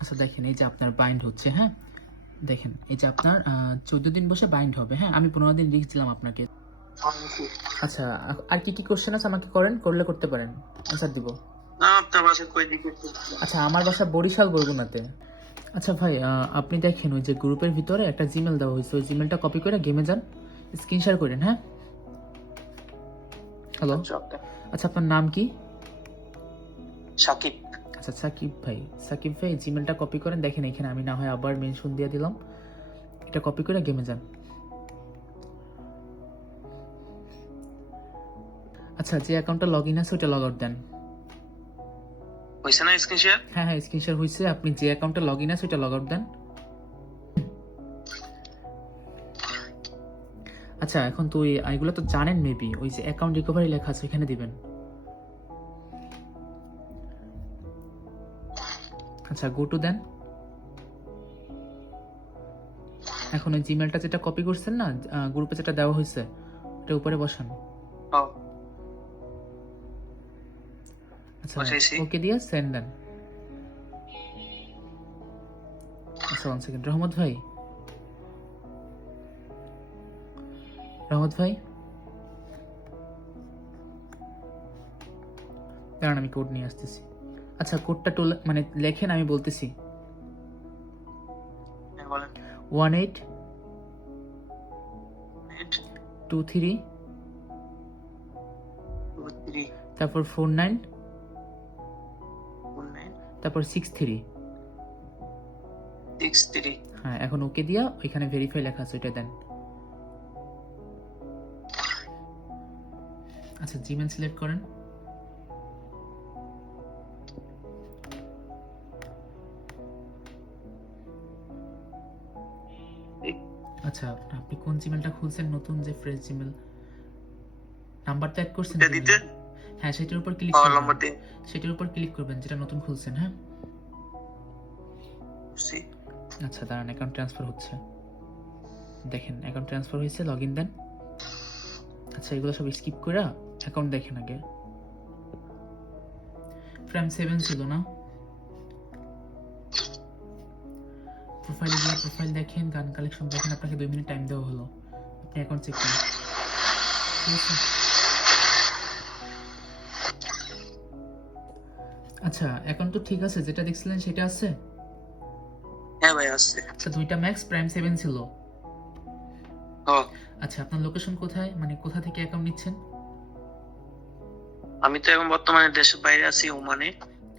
আচ্ছা দেখেন, এই যে আপনার বাইন্ড হচ্ছে, হ্যাঁ দেখেন এই যে আপনার 14 দিন বসে বাইন্ড হবে। হ্যাঁ, আমি 15 দিন দিয়েছিলাম আপনাকে। আচ্ছা, আর কি কি কোশ্চেন আছে আমাকে করেন, করলে করতে পারেন, অ্যান্সার দিব। না আপনার বাসা কই দিকে? আচ্ছা, আমার বাসা বরিশাল বরগুনাতে। আচ্ছা ভাই, আপনি দেখেন ওই যে গ্রুপের ভিতরে একটা জিমেল দেওয়া হয়েছে, ওই জিমেলটা কপি করে গেমে যান, স্ক্রিন শেয়ার করেন। হ্যাঁ, হ্যালো। আচ্ছা, আপনার নাম কি? সাকিব। আচ্ছা সাকিব ভাই, সাকিব ভাই জিমেলটা কপি করেন। দেখেন এখানে আমি না হয় আবার মেনশন দিয়ে দিলাম, এটা কপি করে গেমে যান। আচ্ছা, যে অ্যাকাউন্টটা লগ ইন আছে ওটা লগ আউট দেন। হইছে না স্ক্রিন শেয়ার? হ্যাঁ হ্যাঁ, স্ক্রিন শেয়ার হয়েছে। আপনি যে অ্যাকাউন্টে লগ ইন আছে ওটা লগ আউট দেন। আচ্ছা, এখন তো ওই এইগুলো তো জানেন মেবি, ওই যে অ্যাকাউন্ট রিকভারি লেখা আছে ওইখানে দিবেন। আচ্ছা, গো টু দেন। এখন ওই জিমেলটা যেটা কপি করছেন না, গ্রুপে যেটা দেওয়া হয়েছে ওটা উপরে বসান। আচ্ছা, ওকে দিয়ে সেন্ড দেন। আচ্ছা, 1 সেকেন্ড। রহমত ভাই, রহমত ভাই দাঁড়ান, আমি কোড নিয়ে আসতেছি। আচ্ছা, কোডটা মানে লেখেন, আমি বলতেছি। 1823 তারপর 49 তারপর 63। হ্যাঁ, এখন ওকে দিয়া ওইখানে ভেরিফাই লেখা আছে ওইটা দেন। আচ্ছা, জিমেল সিলেক্ট করেন। আচ্ছা, আপনি কোন জিমেলটা খুলছেন, নতুন যে ফ্রেশ জিমেল নাম্বারটা অ্যাড করছেন? হ্যাঁ, সেটার উপর ক্লিক করবেন, সেটার উপর ক্লিক করবেন যেটা নতুন খুলছেন। হ্যাঁ, আচ্ছা দাঁড়ান, অ্যাকাউন্ট ট্রান্সফার হচ্ছে। দেখেন অ্যাকাউন্ট ট্রান্সফার হয়েছে, লগ ইন দেন। আচ্ছা, এগুলো সব স্কিপ করে অ্যাকাউন্ট দেখেন আগে। প্রাইম 7 ছিল না? প্রোফাইলে গিয়ে প্রোফাইল দেখেন, গান কালেকশন দেখেন। আপনাকে 2 মিনিট টাইম দেওয়া হলো, আপনি অ্যাকাউন্ট চেক করুন। ঠিক আছে? আচ্ছা, অ্যাকাউন্ট তো ঠিক আছে, যেটা দেখছিলেন সেটা আছে? হ্যাঁ ভাই আছে। আচ্ছা, 2টা ম্যাক্স প্রাইম 7 ছিল। আচ্ছা, আপনার লোকেশন কোথায়, মানে কোথা থেকে অ্যাকাউন্ট নিচ্ছেন? আমি তো এখন বর্তমানে দেশের বাইরে আছি, ওমানে।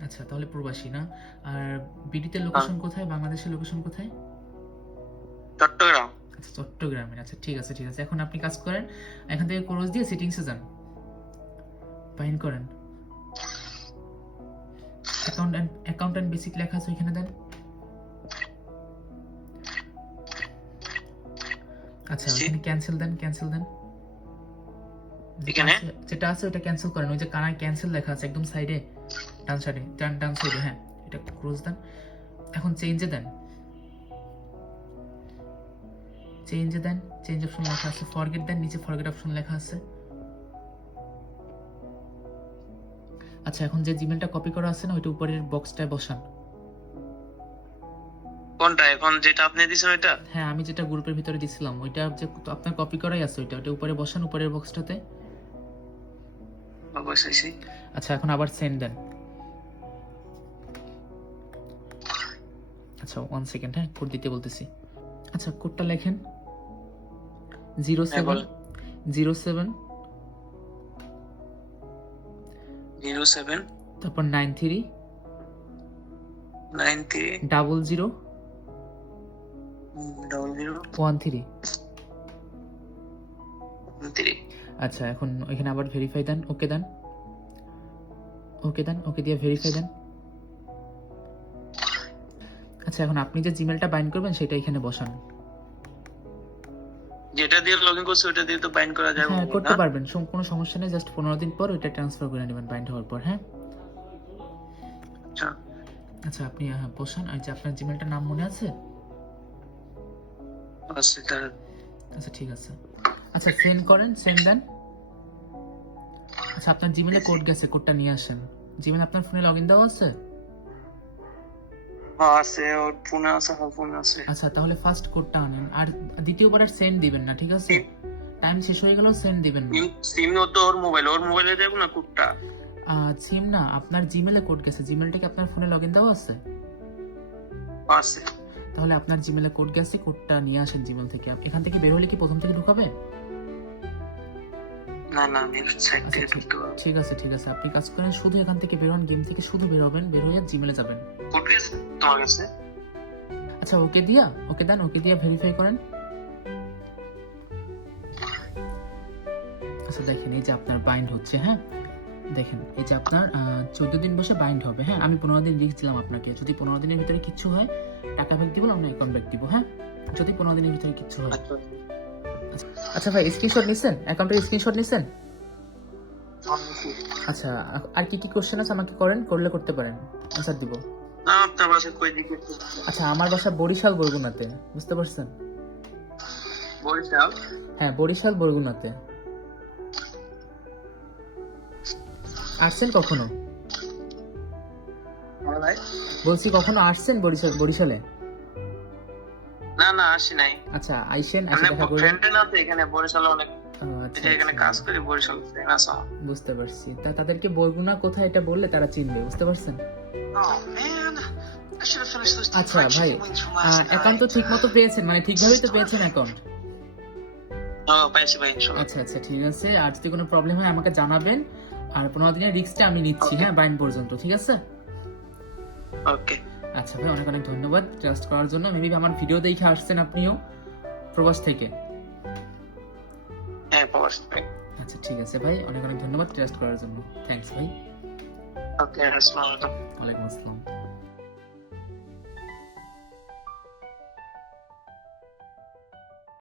আচ্ছা, তাহলে প্রবাসী না। আর বিডিতে লোকেশন কোথায়, বাংলাদেশের লোকেশন কোথায়? চট্টগ্রাম। আচ্ছা, চট্টগ্রামের। আচ্ছা ঠিক আছে, ঠিক আছে। এখন আপনি কাজ করেন, এখান থেকে ক্রস দিয়ে সেটিংসে যান, ফাইন করেন, অ্যাকাউন্ট এন্ড বেসিক লেখা আছে ওইখানে দেন। আচ্ছা, ওখানে ক্যান্সেল দেন, ক্যান্সেল দেন। যেটা আছে ওটা ক্যান্সেল করেন। ওই যে কানায় ক্যান্সেল লেখা আছে একদম সাইডে, ডান সাইডে, ডান সাইডে। হ্যাঁ, এটা ক্লোজ দেন। এখন চেঞ্জে দেন, চেঞ্জে দেন। চেঞ্জ অপশন লেখা আছে, ফরগেট দেন, নিচে ফরগেট অপশন লেখা আছে। আচ্ছা, এখন যে জিমেলটা কপি করা আছে না, ওইটা উপরের বক্সটায় বসান। কোনটা? এখন যেটা আপনি দিছেন ওইটা? হ্যাঁ, আমি যেটা গ্রুপের ভিতরে দিছিলাম ওইটা যে আপনার কপি করাই আছে, ওইটা উপরে বসান, উপরের বক্সটাতে। বসাইছি। আচ্ছা, এখন আবার সেন্ড দেন। আচ্ছা, 1 সেকেন্ড। হ্যাঁ, কোড দিতে বলতেছি। আচ্ছা, কোডটা লেখেন। 07 তারপর 93 00 13। আচ্ছা, এখন ওইখানে আবার ভেরিফাই দেন, ওকে দেন, ওকে দেন, ওকে দিয়ে ভেরিফাই দেন। আচ্ছা, এখন আপনি যে জিমেলটা বাইন্ড করবেন সেটা এখানে বসান। যেটা দিয়ে লগইন করছি ওটা দিয়ে তো বাইন্ড করা যাবে? হ্যাঁ, করতে পারবেন, কোনো সমস্যা নেই। জাস্ট 15 দিন পর ওইটা ট্রান্সফার করে নেবেন বাইন্ড হওয়ার পর। হ্যাঁ, আচ্ছা আপনি বসান। আর যে আপনার জিমেলটার নাম মনে আছে? আচ্ছা ঠিক আছে। আচ্ছা, সেন্ড করেন, সেন্ড দেন। আচ্ছা, আপনার জিমেলে কোড গেছে, কোডটা নিয়ে আসেন। জিমেল আপনার ফোনে লগ ইন দেওয়া আছে? হ্যাঁ আছে, ওর ফোনে আছে, হ্যাঁ ফোনে আছে। আচ্ছা তাহলে ফার্স্ট কোডটা আনেন, আর দ্বিতীয়বার আর সেন্ড দিবেন না, ঠিক আছে? টাইম শেষ হয়ে গেলেও সেন্ড দিবেন না। সিম ও তো ওর মোবাইলে দেবো না কোডটা। সিম না, আপনার জিমেলে কোড গেছে। জিমেলটা কি আপনার ফোনে লগইন দেওয়া আছে? আছে। তাহলে আপনার জিমেলে কোড গেছে, কোডটা নিয়ে আসেন জিমেল থেকে। এখান থেকে বের হলে কি প্রথম থেকে ঢুকাবে? না না, আমি সাইড আচ্ছা, থেকে ঢুকতে পারবো। ঠিক আছে ঠিক আছে, আপনি কাজ করেন, শুধু এখান থেকে বের হন, গেম থেকে শুধু বের হবেন, বের হয়ে জিমেলে যাবেন। কোড গেছে তোমার কাছে? আচ্ছা ওকে দিয়া, ওকে দেন, ওকে দিয়া ভেরিফাই করেন। আচ্ছা দেখেন এই যে আপনার বাইন্ড হচ্ছে, হ্যাঁ দেখেন এই যে আপনার 14 দিন বসে বাইন্ড হবে। হ্যাঁ আমি 15 দিন রিস্ক দিলাম আপনাকে, যদি 15 দিনের ভিতরে কিচ্ছু হয় টাকা ব্যাক দিব, আমরা অ্যাকাউন্ট ব্যাক দিব। হ্যাঁ যদি 15 দিনের ভিতরে কিচ্ছু হয়। আচ্ছা ভাই স্ক্রিনশট নিছেন? অ্যাকাউন্টের স্ক্রিনশট নিছেন? আচ্ছা আর কি কি কোশ্চেন আছে আমাকে করেন, করলে করতে পারেন, অ্যানসার দিব। না আপনার বাসা কই দিকে? আচ্ছা আমার বাসা বরিশাল বরগুনাতে, বুঝতে পারছেন? বরিশাল? হ্যাঁ বরিশাল বরগুনাতে। আসছেন কখনো? হ্যাঁ ভাই। বলছি কখনো আসছেন বরিশালে? না না আসি নাই। আচ্ছা আইসেন, এসে মানে দেখা করবেন। ফ্রেন্ড না তো এখানে বরিশালে অনেক, আচ্ছা, এই যে এখানে আচ্ছা, কাজ করি বরিশাল ফ্রেন্ড আছে আমার। বুঝতে পারছি। তাদেরকে বরগুনা কোথায় এটা বললে তারা চিনবে, বুঝতে পারছেন? আচ্ছা ভাই অ্যাকাউন্ট তো ঠিক মতো পেয়েছেন, মানে ঠিকভাবেই তো পেয়েছেন অ্যাকাউন্ট? পাইছি ভাই ইনশাআল্লাহ। আচ্ছা আচ্ছা ঠিক আছে, আর যদি কোনো প্রবলেম হয় আমাকে জানাবেন। আর 15 দিনের রিস্কটা আমি নিচ্ছি, হ্যাঁ বাইন্ড পর্যন্ত, ঠিক আছে? ওকে। আচ্ছা ভাই অনেক অনেক ধন্যবাদ ট্রাস্ট করার জন্য। মেবি আমার ভিডিও দেখে আসছেন আপনিও প্রবাস থেকে। হ্যাঁ প্রবাস। আচ্ছা ঠিক আছে ভাই, অনেক অনেক ধন্যবাদ ট্রাস্ট করার জন্য। থ্যাঙ্কস ভাই। ওকে আসসালামু আলাইকুম। ওয়ালাইকুম আসসালাম।